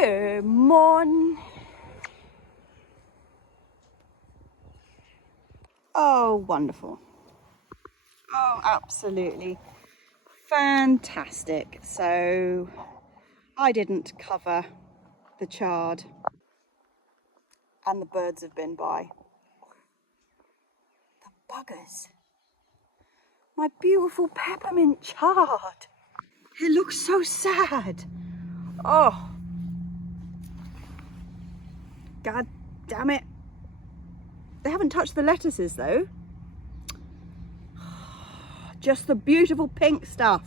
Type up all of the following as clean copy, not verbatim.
Good morning. Oh, wonderful. Oh, absolutely fantastic. So I didn't cover the chard and the birds have been by. The buggers. My beautiful peppermint chard. It looks so sad. Oh, God damn it. They haven't touched the lettuces though. Just the beautiful pink stuff.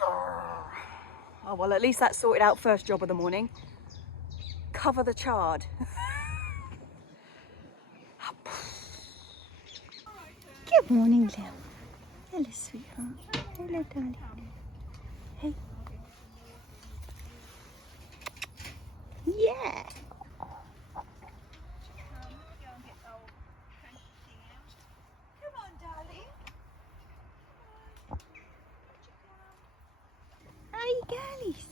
Oh, well, at least that's sorted out. First job of the morning. Cover the chard. Good morning, Lil. Hello, sweetheart. Hello, darling. Hey. Yeah. Come on, darling. Hi, girlies.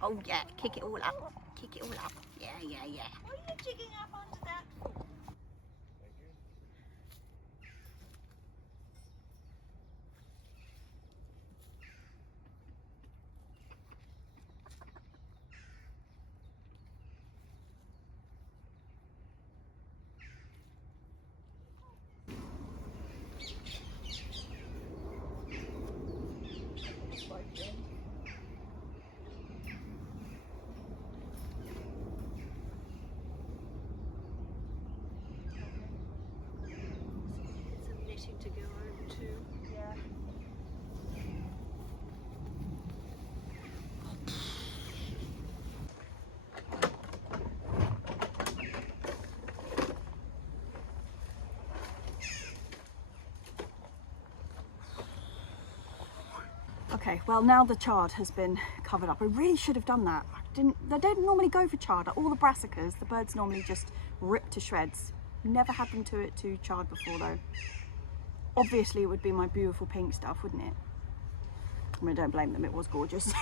Oh, yeah. Kick it all up. Kick it all up. Yeah, yeah, yeah. What are you jigging up onto that for? To go over to. Yeah. Okay, well now the chard has been covered up. I really should have done that. They don't normally go for chard. All the brassicas, the birds normally just rip to shreds. Never had them to chard before though. Obviously it would be my beautiful pink stuff, wouldn't it? I mean, don't blame them, it was gorgeous.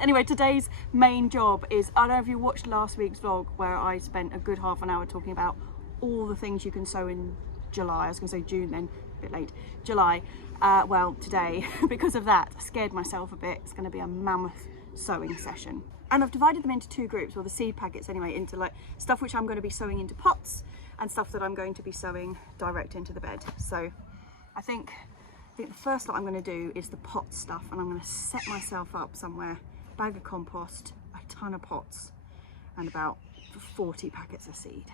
Anyway, today's main job is, I don't know if you watched last week's vlog where I spent a good half an hour talking about all the things you can sow in July. I was going to say June then, a bit late. July. Well, today, because of that, I scared myself a bit. It's going to be a mammoth sowing session. And I've divided them into two groups, or the seed packets anyway, into like stuff which I'm going to be sowing into pots and stuff that I'm going to be sowing direct into the bed. So I think the first lot I'm going to do is the pot stuff, and I'm going to set myself up somewhere, bag of compost, a ton of pots, and about 40 packets of seed.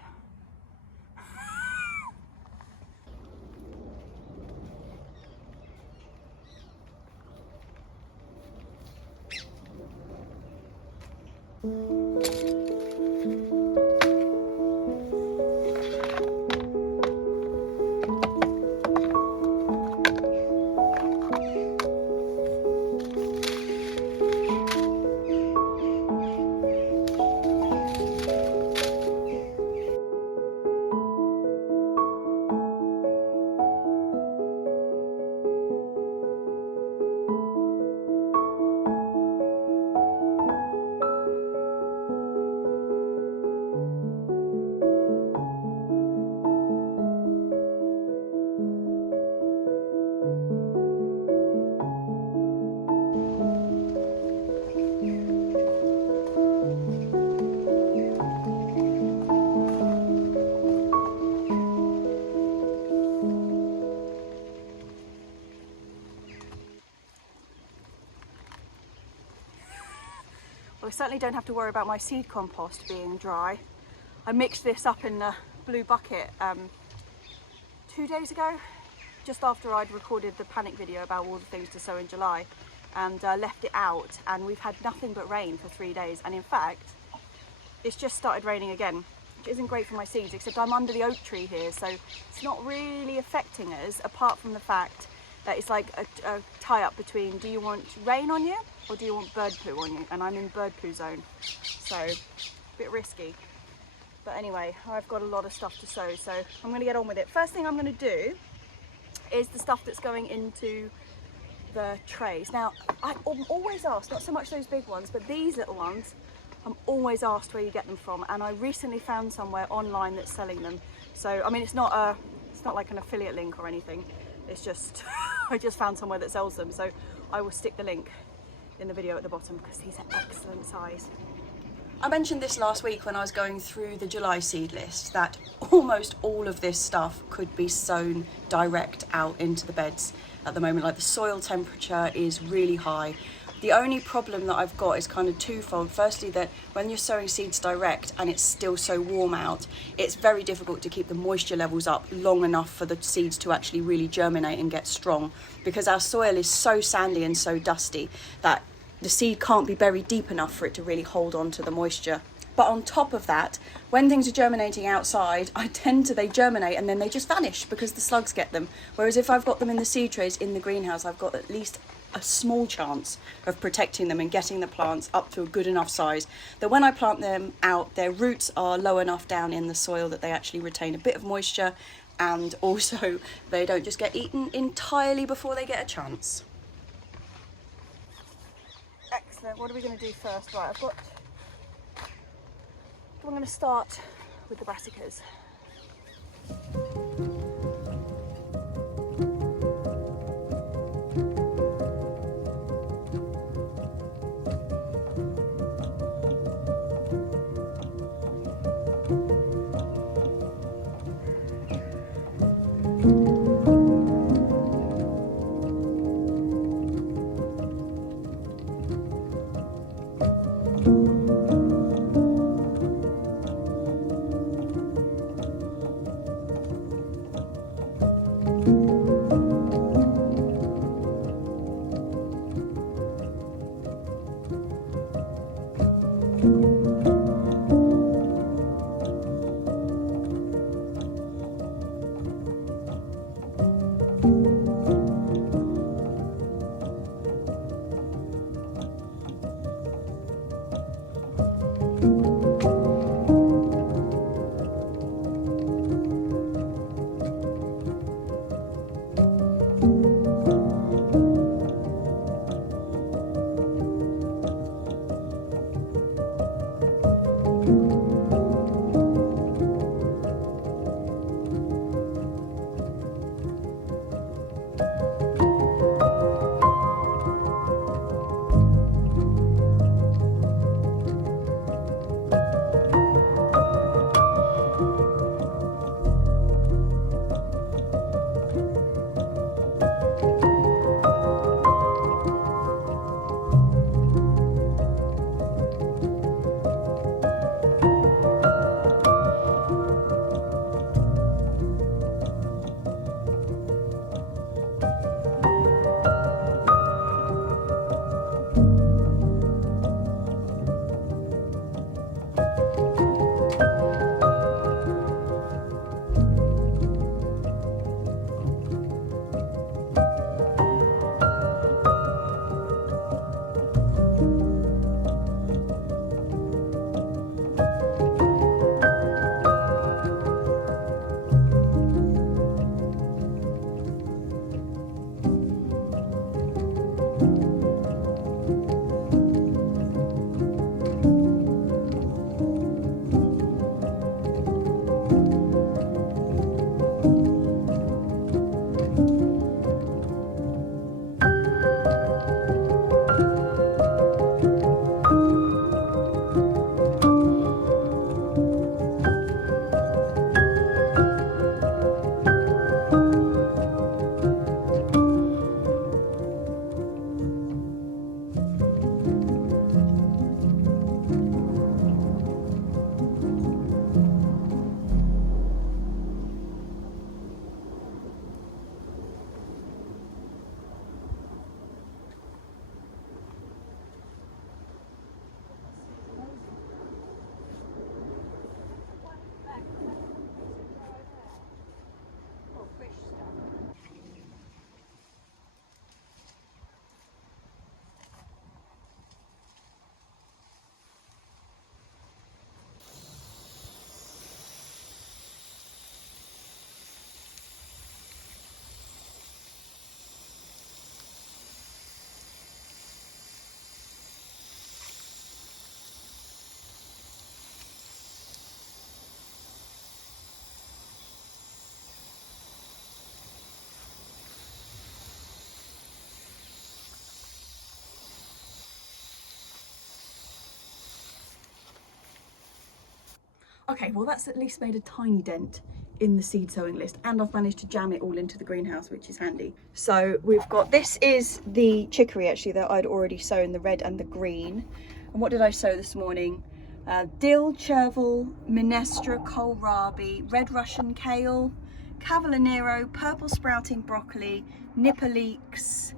Well, I certainly don't have to worry about my seed compost being dry. I mixed this up in the blue bucket 2 days ago, just after I'd recorded the panic video about all the things to sow in July, and left it out, and we've had nothing but rain for 3 days, and in fact it's just started raining again, which isn't great for my seeds, except I'm under the oak tree here, so it's not really affecting us, apart from the fact that it's like a tie-up between, do you want rain on you or do you want bird poo on you? And I'm in bird poo zone, so a bit risky. But anyway, I've got a lot of stuff to sow, so I'm going to get on with it. First thing I'm going to do is the stuff that's going into the trays. Now, I'm always asked, not so much those big ones, but these little ones, I'm always asked where you get them from, and I recently found somewhere online that's selling them. So, I mean, it's not like an affiliate link or anything. It's just, I just found somewhere that sells them. So I will stick the link in the video at the bottom because these are excellent size. I mentioned this last week when I was going through the July seed list that almost all of this stuff could be sown direct out into the beds at the moment. Like, the soil temperature is really high. The only problem that I've got is kind of twofold. Firstly, that when you're sowing seeds direct and it's still so warm out, it's very difficult to keep the moisture levels up long enough for the seeds to actually really germinate and get strong, because our soil is so sandy and so dusty that the seed can't be buried deep enough for it to really hold on to the moisture. But on top of that, when things are germinating outside, they germinate and then they just vanish because the slugs get them. Whereas if I've got them in the seed trays in the greenhouse, I've got at least a small chance of protecting them and getting the plants up to a good enough size that when I plant them out, their roots are low enough down in the soil that they actually retain a bit of moisture, and also they don't just get eaten entirely before they get a chance. Excellent. What are we going to do first? Right, I'm going to start with the brassicas. Okay, well that's at least made a tiny dent in the seed sowing list, and I've managed to jam it all into the greenhouse, which is handy. So we've got, this is the chicory actually that I'd already sown, the red and the green. And what did I sow this morning? Dill, chervil, minestra, kohlrabi, red Russian kale, cavallonero, purple sprouting broccoli, nipper leeks.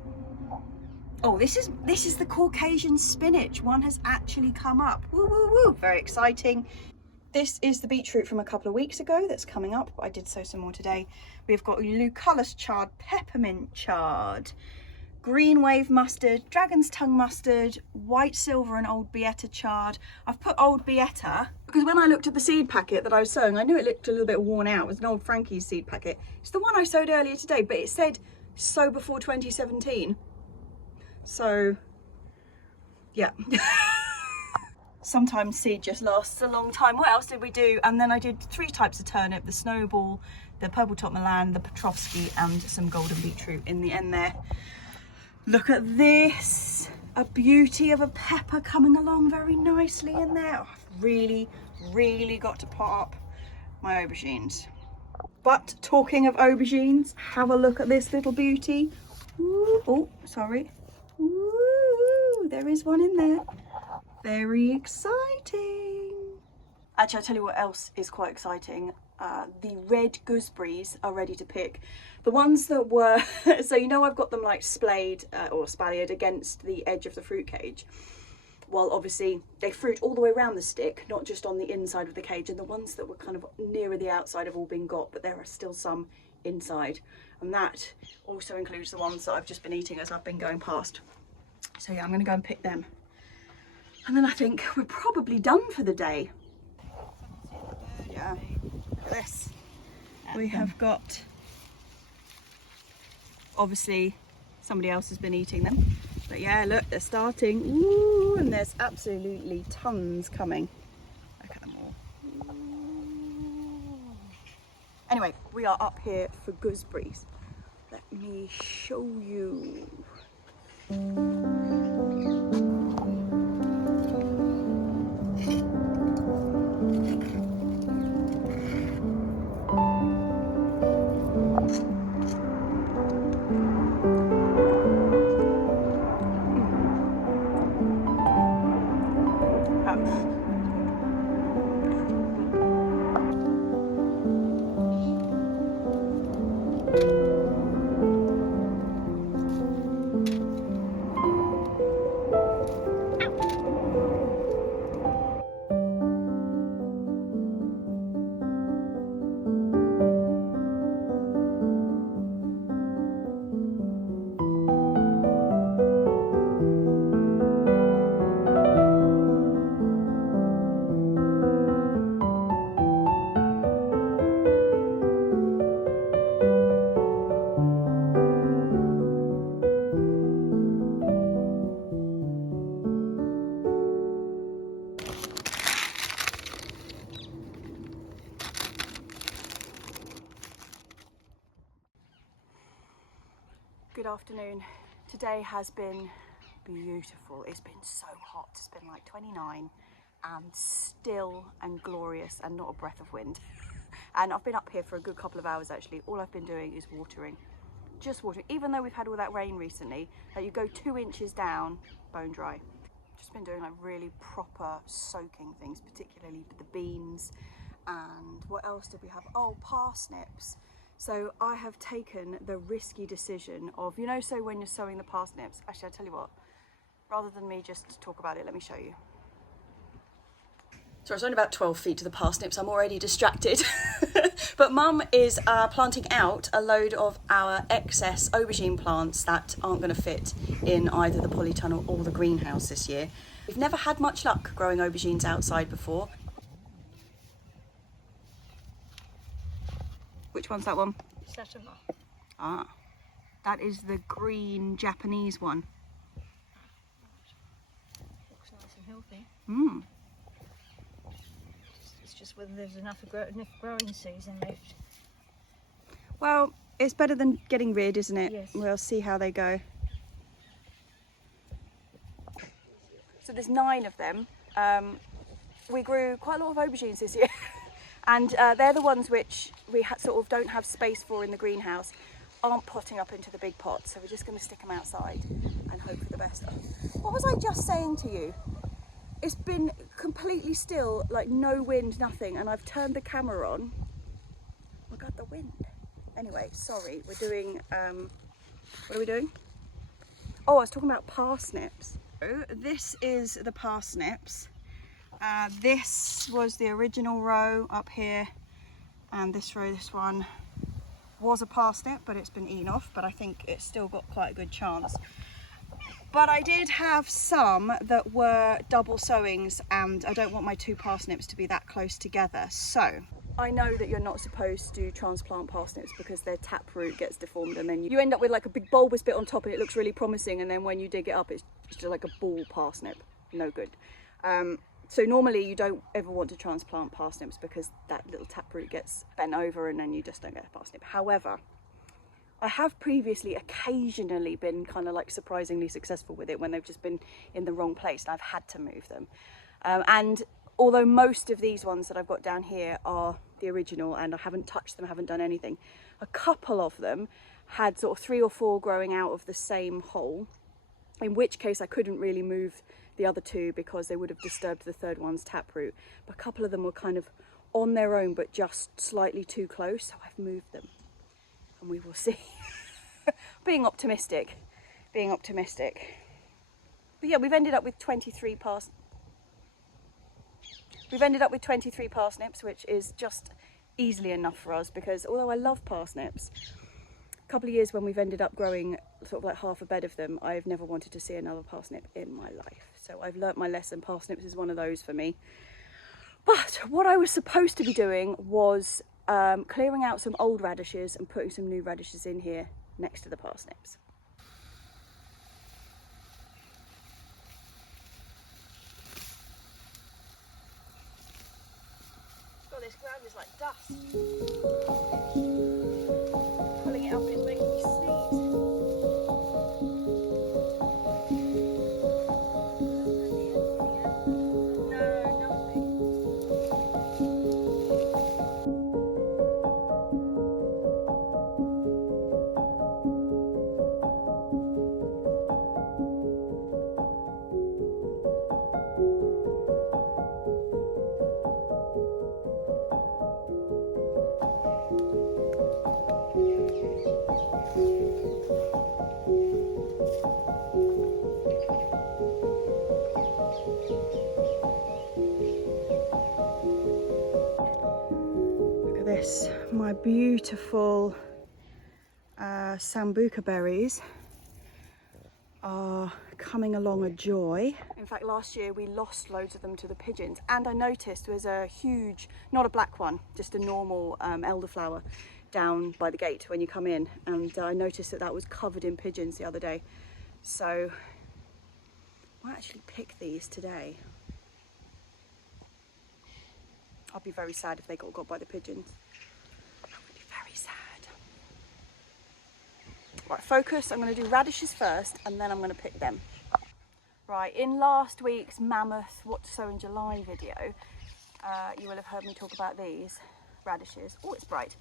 Oh, this is the Caucasian spinach. One has actually come up. Woo, woo, woo. Very exciting. This is the beetroot from a couple of weeks ago that's coming up. I did sow some more today. We've got Lucullus chard, peppermint chard, green wave mustard, dragon's tongue mustard, white silver and old Beata chard. I've put old Beata because when I looked at the seed packet that I was sowing, I knew it looked a little bit worn out. It was an old Frankie's seed packet. It's the one I sowed earlier today, but it said sow before 2017. So, yeah. Sometimes seed just lasts a long time. What else did we do? And then I did 3 types of turnip, the snowball, the purple top Milan, the Petrovsky, and some golden beetroot in the end there. Look at this, a beauty of a pepper coming along very nicely in there. Oh, I've really got to pot up my aubergines. But talking of aubergines, have a look at this little beauty. Ooh, oh, sorry. Ooh, there is one in there. Very exciting. Actually, I'll tell you what else is quite exciting. The red gooseberries are ready to pick. The ones that were, so you know I've got them like splayed or spaliered against the edge of the fruit cage. Well, obviously they fruit all the way around the stick, not just on the inside of the cage. And the ones that were kind of nearer the outside have all been got, but there are still some inside. And that also includes the ones that I've just been eating as I've been going past. So yeah, I'm gonna go and pick them. And then I think we're probably done for the day. Yeah, look at this. We have got, obviously somebody else has been eating them. But yeah, look, they're starting. Ooh, and there's absolutely tons coming. Look at them all. Ooh. Anyway, we are up here for gooseberries. Let me show you. Good afternoon. Today has been beautiful. It's been so hot. It's been like 29 and still and glorious and not a breath of wind. And I've been up here for a good couple of hours actually. All I've been doing is watering. Just watering. Even though we've had all that rain recently, that you go 2 inches down, bone dry. Just been doing like really proper soaking things, particularly the beans. And what else did we have? Oh, parsnips. So I have taken the risky decision of, you know, so when you're sowing the parsnips, actually I'll tell you what, rather than me just talk about it, let me show you. So it's only about 12 feet to the parsnips, I'm already distracted. But Mum is planting out a load of our excess aubergine plants that aren't going to fit in either the polytunnel or the greenhouse this year. We've never had much luck growing aubergines outside before. Which one's that one? Satima. Ah, that is the green Japanese one. Looks nice and healthy. Mm. It's just whether there's enough growing season left. Well, it's better than getting rid, isn't it? Yes. We'll see how they go. So there's 9 of them. We grew quite a lot of aubergines this year. And they're the ones which we sort of don't have space for in the greenhouse, aren't potting up into the big pot. So we're just going to stick them outside and hope for the best. What was I just saying to you? It's been completely still, like no wind, nothing. And I've turned the camera on. Oh my God, the wind. Anyway, sorry, we're doing, what are we doing? Oh, I was talking about parsnips. So this is the parsnips. This was the original row up here, and this row, this one, was a parsnip, but it's been eaten off, but I think it's still got quite a good chance. But I did have some that were double sowings, and I don't want my two parsnips to be that close together. So I know that you're not supposed to transplant parsnips because their taproot gets deformed, and then you end up with like a big bulbous bit on top and it looks really promising, and then when you dig it up it's just like a ball parsnip. No good. So normally you don't ever want to transplant parsnips because that little taproot gets bent over and then you just don't get a parsnip. However, I have previously occasionally been kind of like surprisingly successful with it when they've just been in the wrong place and I've had to move them. And although most of these ones that I've got down here are the original and I haven't touched them, haven't done anything, a couple of them had sort of 3 or 4 growing out of the same hole, in which case I couldn't really move the other 2 because they would have disturbed the third one's taproot. But a couple of them were kind of on their own but just slightly too close, so I've moved them and we will see. Being optimistic. But yeah, we've ended up with 23 parsnips. We've ended up with 23 parsnips, which is just easily enough for us because although I love parsnips, a couple of years when we've ended up growing sort of like half a bed of them, I've never wanted to see another parsnip in my life. So I've learnt my lesson. Parsnips is one of those for me. But what I was supposed to be doing was clearing out some old radishes and putting some new radishes in here next to the parsnips. God, this ground is like dust. Pulling it up is making me sneeze. No, nothing. This, my beautiful sambuca berries are coming along a joy. In fact, last year we lost loads of them to the pigeons, and I noticed there's a huge, not a black one, just a normal elderflower down by the gate when you come in, and I noticed that was covered in pigeons the other day. So I might actually pick these today. I'll be very sad if they got by the pigeons. I would be very sad. Right, focus. I'm going to do radishes first and then I'm going to pick them. Right, in last week's mammoth What to Sow in July video, you will have heard me talk about these radishes. Oh, it's bright.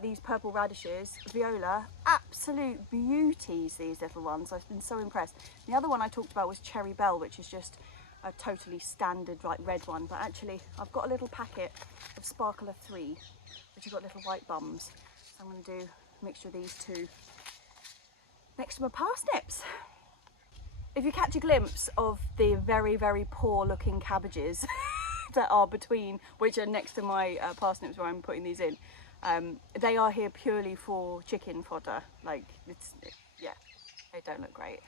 These purple radishes, viola, absolute beauties, these little ones. I've been so impressed. The other one I talked about was Cherry Bell, which is just a totally standard like red one, but actually I've got a little packet of Sparkler 3 which have got little white bums, so I'm going to do a mixture of these two next to my parsnips. If you catch a glimpse of the very, very poor looking cabbages that are between, which are next to my parsnips where I'm putting these in, they are here purely for chicken fodder. Like, yeah, they don't look great.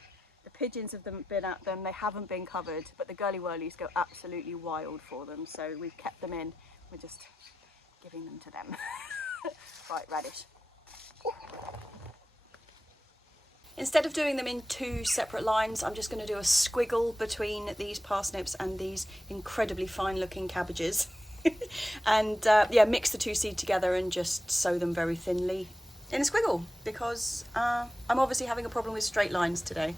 The pigeons have been at them, they haven't been covered, but the girly whirlies go absolutely wild for them, so we've kept them in. We're just giving them to them. Right, radish. Ooh. Instead of doing them in 2 separate lines, I'm just going to do a squiggle between these parsnips and these incredibly fine looking cabbages. And yeah, mix the 2 seed together and just sow them very thinly in a squiggle, because I'm obviously having a problem with straight lines today.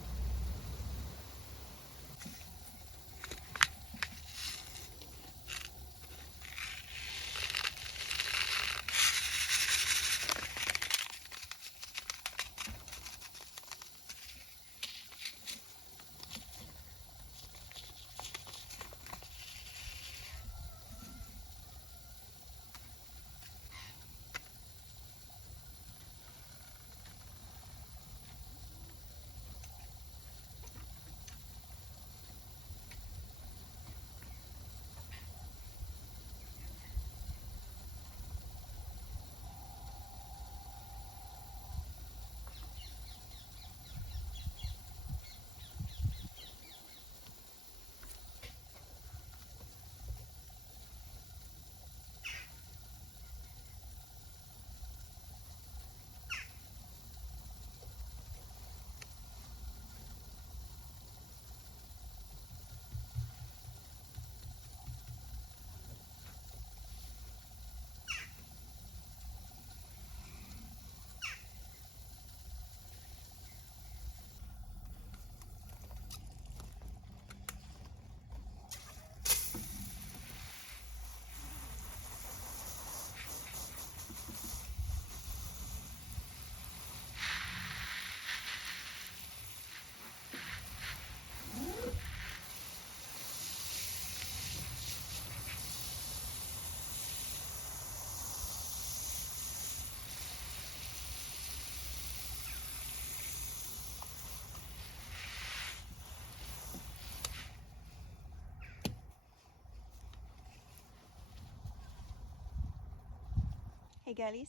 Hey girlies.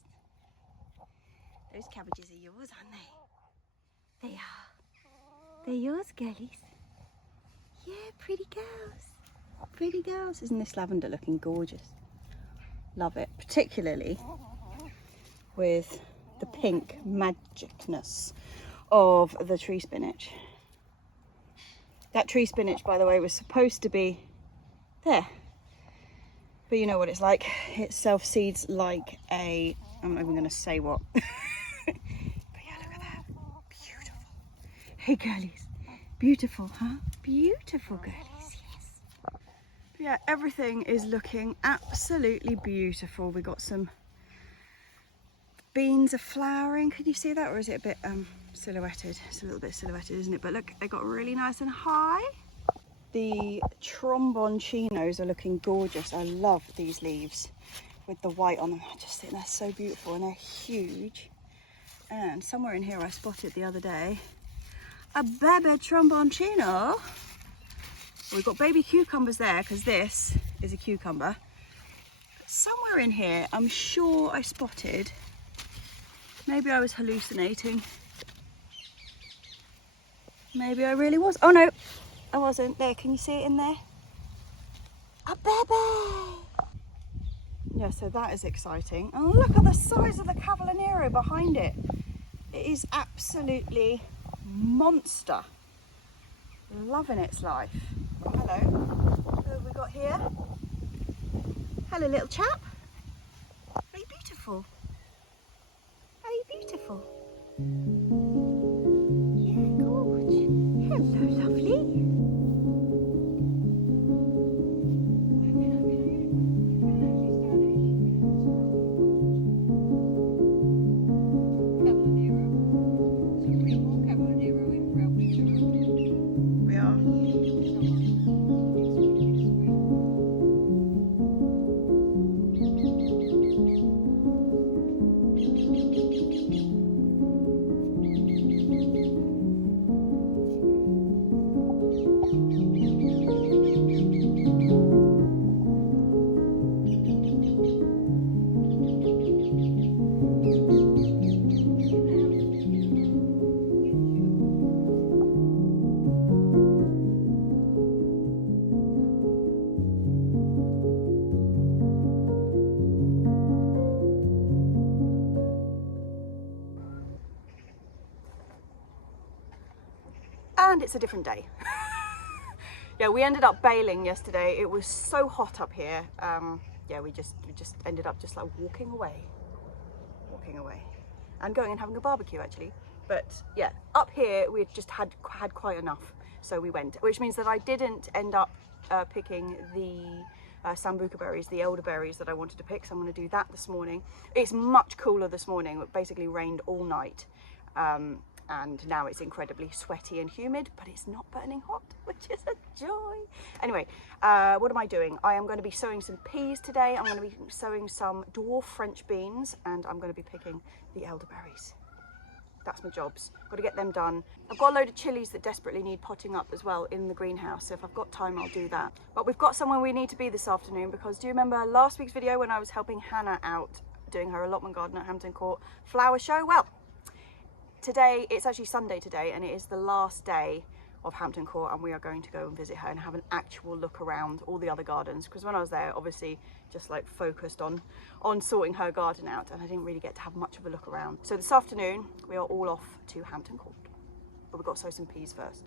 Those cabbages are yours, aren't they? They are. They're yours, girlies. Yeah, pretty girls. Pretty girls. Isn't this lavender looking gorgeous? Love it. Particularly with the pink magicness of the tree spinach. That tree spinach, by the way, was supposed to be there. But you know what it's like. It self-seeds like a... I'm not even going to say what. But yeah, look at that. Beautiful. Hey, girlies. Beautiful, huh? Beautiful, girlies, yes. But yeah, everything is looking absolutely beautiful. We got some beans are flowering. Can you see that? Or is it a bit silhouetted? It's a little bit silhouetted, isn't it? But look, they got really nice and high. The tromboncinos are looking gorgeous. I love these leaves with the white on them. I just think they're so beautiful and they're huge. And somewhere in here I spotted the other day a baby tromboncino. We've got baby cucumbers there because this is a cucumber. But somewhere in here I'm sure I spotted, maybe I was hallucinating. Maybe I really was. Oh no, I wasn't. There, can you see it in there? A baby! Yeah, so that is exciting. And look at the size of the Cavallonero behind it. It is absolutely monster. Loving its life. Oh, hello. Who have we got here? Hello, little chap. Are you beautiful? Are you beautiful? Yeah, gorge. Hello, lovely. And it's a different day. Yeah, we ended up bailing yesterday. It was so hot up here. Yeah, we just ended up just like walking away and going and having a barbecue actually. But yeah, up here we just had quite enough, so we went, which means that I didn't end up picking the sambuca berries, the elderberries that I wanted to pick, so I'm going to do that this morning. It's much cooler this morning. It basically rained all night. And now it's incredibly sweaty and humid, but it's not burning hot, which is a joy. Anyway, what am I doing? I am going to be sowing some peas today. I'm going to be sowing some dwarf French beans, and I'm going to be picking the elderberries. That's my jobs. Got to get them done. I've got a load of chilies that desperately need potting up as well in the greenhouse, so if I've got time, I'll do that. But we've got somewhere we need to be this afternoon, because do you remember last week's video when I was helping Hannah out doing her allotment garden at Hampton Court flower show? Well, today, it's actually Sunday today, and it is the last day of Hampton Court, and we are going to go and visit her and have an actual look around all the other gardens, because when I was there, obviously just like focused on sorting her garden out, and I didn't really get to have much of a look around. So this afternoon we are all off to Hampton Court, but we've got to sow some peas first.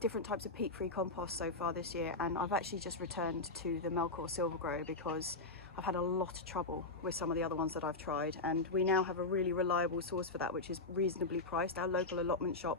different types of peat-free compost so far this year, and I've actually just returned to the Melkor Silver Grow because I've had a lot of trouble with some of the other ones that I've tried, and we now have a really reliable source for that, which is reasonably priced. Our local allotment shop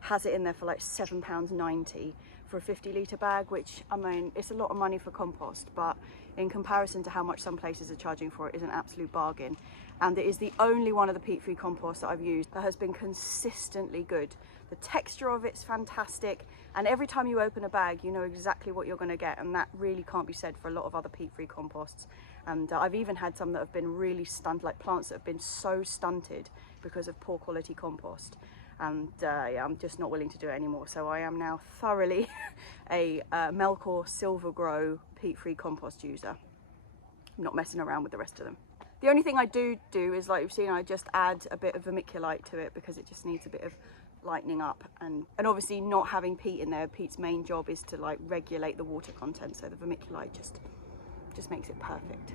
has it in there for like £7.90 for a 50-litre bag, which, I mean, it's a lot of money for compost, but in comparison to how much some places are charging for it, is an absolute bargain. And it is the only one of the peat-free compost that I've used that has been consistently good. The texture of it's fantastic, and every time you open a bag you know exactly what you're going to get, and that really can't be said for a lot of other peat-free composts. And I've even had some that have been really stunted, like plants that have been so stunted because of poor quality compost. And yeah, I'm just not willing to do it anymore. So I am now thoroughly a Melkor Silver Grow peat-free compost user. I'm not messing around with the rest of them. The only thing I do is, like you've seen, I just add a bit of vermiculite to it because it just needs a bit of lightening up, and obviously not having peat in there, peat's main job is to like regulate the water content, so the vermiculite just makes it perfect.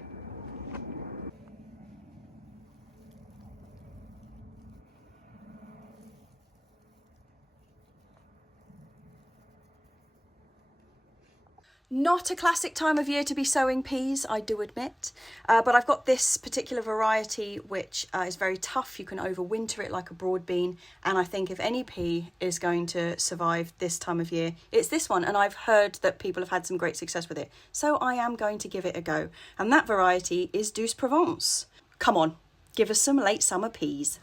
Not a classic time of year to be sowing peas, I do admit, but I've got this particular variety which is very tough. You can overwinter it like a broad bean, and I think if any pea is going to survive this time of year, it's this one, and I've heard that people have had some great success with it, so I am going to give it a go. And that variety is Douce Provence. Come on, give us some late summer peas.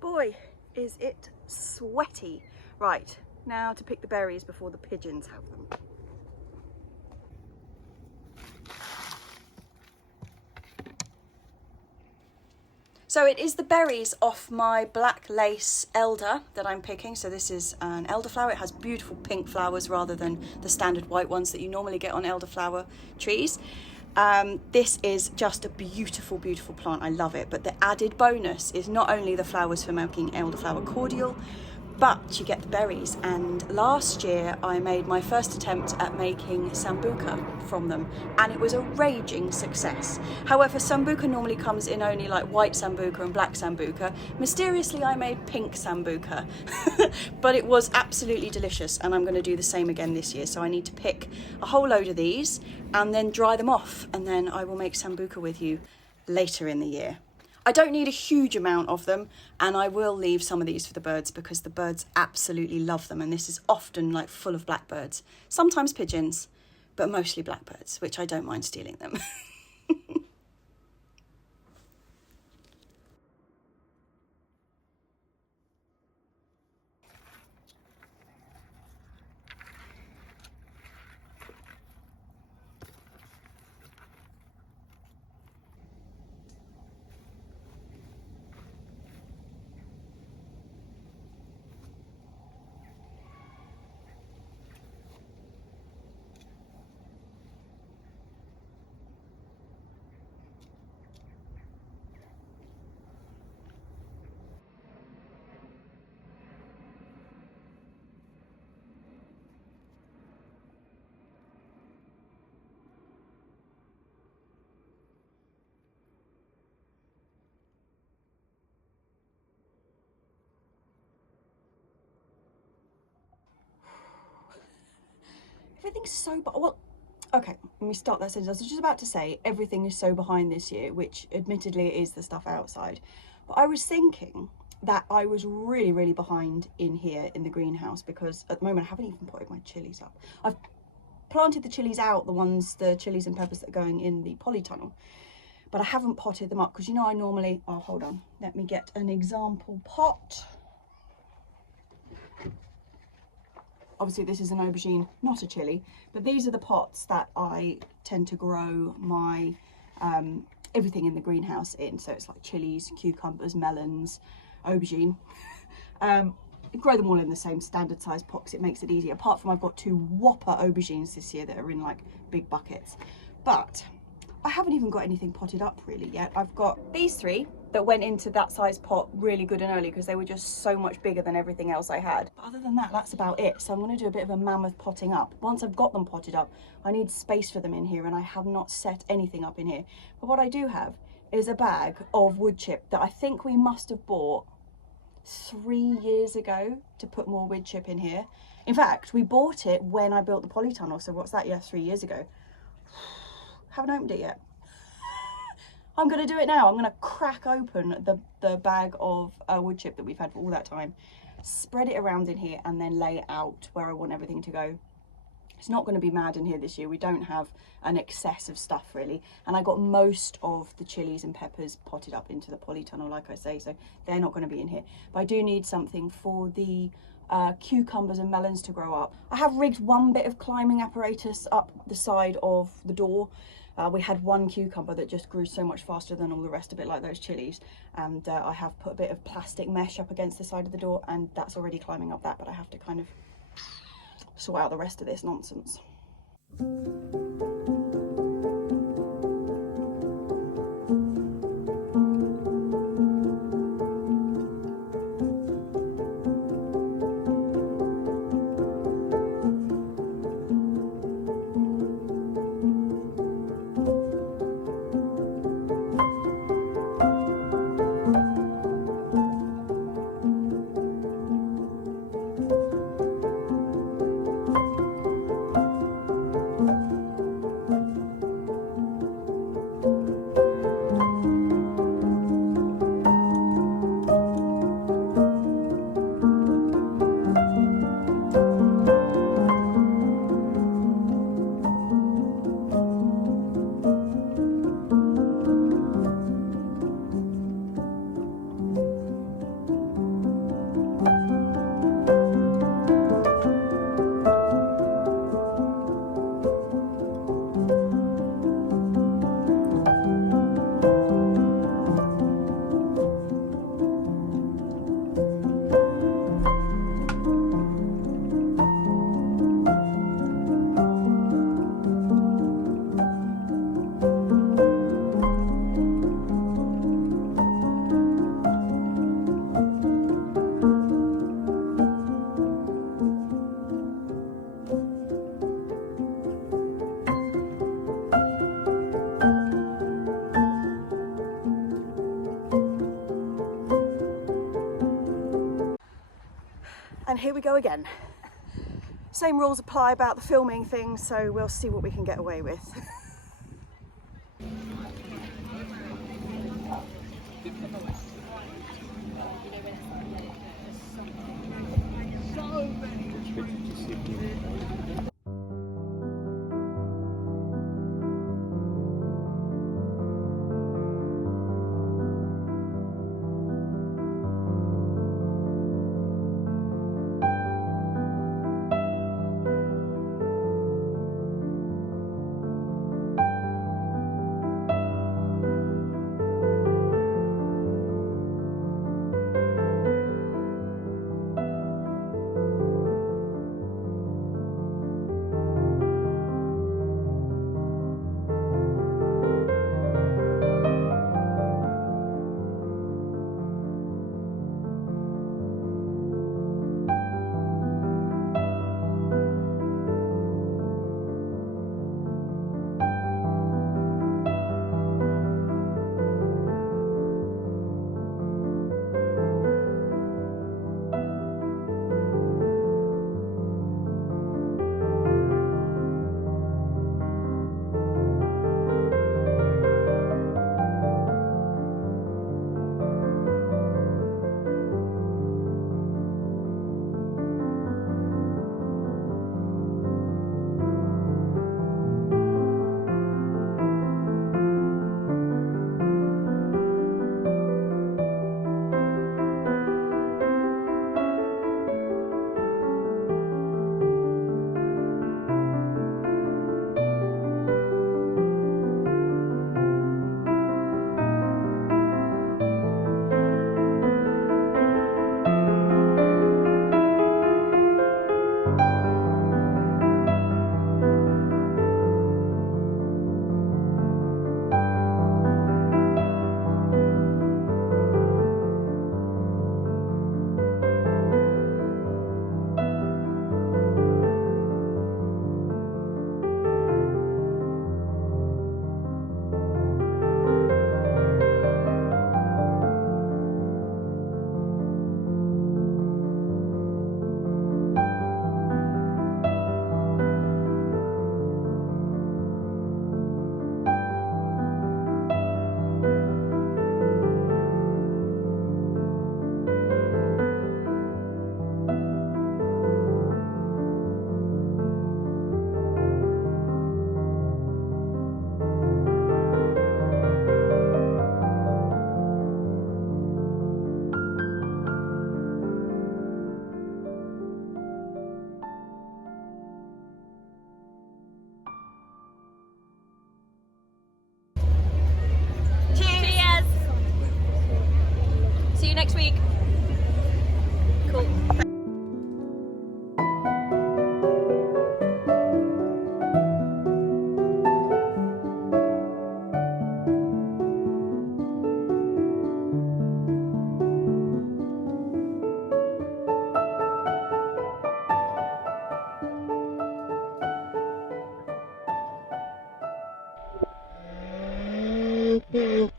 Boy, is it sweaty. Right, now to pick the berries before the pigeons have them. So it is the berries off my black lace elder that I'm picking. So this is an elderflower. It has beautiful pink flowers rather than the standard white ones that you normally get on elderflower trees. This is just a beautiful, beautiful plant. I love it. But the added bonus is not only the flowers for making elderflower cordial, but you get the berries. And last year I made my first attempt at making sambuca from them, and it was a raging success. However, sambuca normally comes in only like white sambuca and black sambuca. Mysteriously I made pink sambuca, but it was absolutely delicious, and I'm going to do the same again this year. So I need to pick a whole load of these and then dry them off, and then I will make sambuca with you later in the year. I don't need a huge amount of them, and I will leave some of these for the birds because the birds absolutely love them, and this is often like full of blackbirds, sometimes pigeons, but mostly blackbirds, which I don't mind stealing them. Everything's so, well, okay, let me start that sentence. I was just about to say everything is so behind this year, which admittedly is the stuff outside. But I was thinking that I was really, really behind in here in the greenhouse, because at the moment I haven't even potted my chilies up. I've planted the chilies out, the chilies and peppers that are going in the polytunnel, but I haven't potted them up because, you know, I normally, oh, hold on, let me get an example pot. Obviously this is an aubergine, not a chilli, but these are the pots that I tend to grow my everything in the greenhouse in. So it's like chilies, cucumbers, melons, aubergine. Grow them all in the same standard size pot because it makes it easier. Apart from I've got 2 whopper aubergines this year that are in like big buckets. But I haven't even got anything potted up really yet. I've got these 3 that went into that size pot really good and early because they were just so much bigger than everything else I had. But other than that, that's about it. So I'm going to do a bit of a mammoth potting up. Once I've got them potted up, I need space for them in here, and I have not set anything up in here. But what I do have is a bag of wood chip that I think we must have bought 3 years ago to put more wood chip in here. In fact, we bought it when I built the polytunnel. So what's that? Yeah, 3 years ago. Haven't opened it yet. I'm going to do it now. I'm going to crack open the bag of wood chip that we've had for all that time, spread it around in here, and then lay it out where I want everything to go. It's not going to be mad in here this year. We don't have an excess of stuff really, and I got most of the chilies and peppers potted up into the polytunnel, like I say, so they're not going to be in here. But I do need something for the cucumbers and melons to grow up. I have rigged one bit of climbing apparatus up the side of the door. We had one cucumber that just grew so much faster than all the rest of it, like those chilies, and I have put a bit of plastic mesh up against the side of the door, and that's already climbing up that, but I have to kind of sort out the rest of this nonsense. here we go again. Same rules apply about the filming thing, so we'll see what we can get away with. Next week. Cool. Mm-hmm.